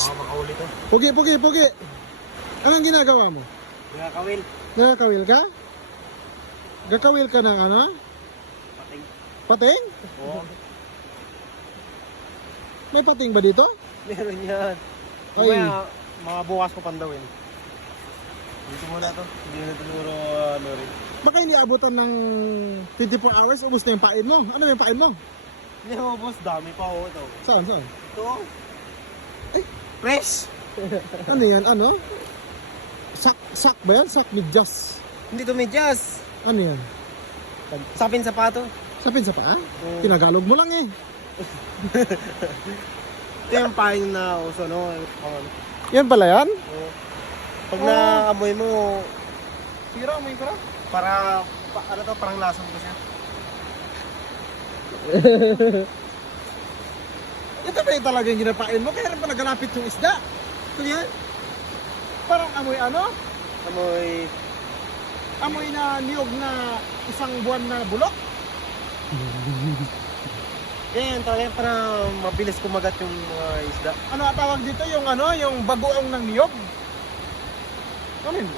Baka makahuli to. Pugi. Anong ginagawa mo? Nakakawil. Nakakawil ka? Gakawil ka ng ano? Pating. Pating? Oo. May pating ba dito? Meron yan. Ay. Kumaya, mga bukas ko pandawin. Dito muna to. Hindi na tinuro rin. Baka hindi abutan ng 24 hours, ubos na yung pain mo. Ano yung pain mo? Hindi mo boss, dami pa ho ito. Saan? Ito. Ay. Fresh! Ano yan? Ano? Sak ba yan? Sak medyas. Hindi to medyas. Ano yan? Sapin sapato. Sapin sa paa? Oo. Kinagalog mo lang eh. Ito yung pain na uso, no? Yan pala yan? Oo. Pag naamoy mo, Sira, amoy ko na. ano to, parang lason ko siya. Ito ba yung talaga yung ginapain mo? Kaya rin pa nagalapit yung isda. Ito yan. Parang amoy ano? Amoy, Amoy na niyog na isang buwan na bulok. yan talaga parang mabilis kumagat yung mga isda. Ano ang tawag dito? Yung ano? Yung bagoong ng niyog? Ano yun?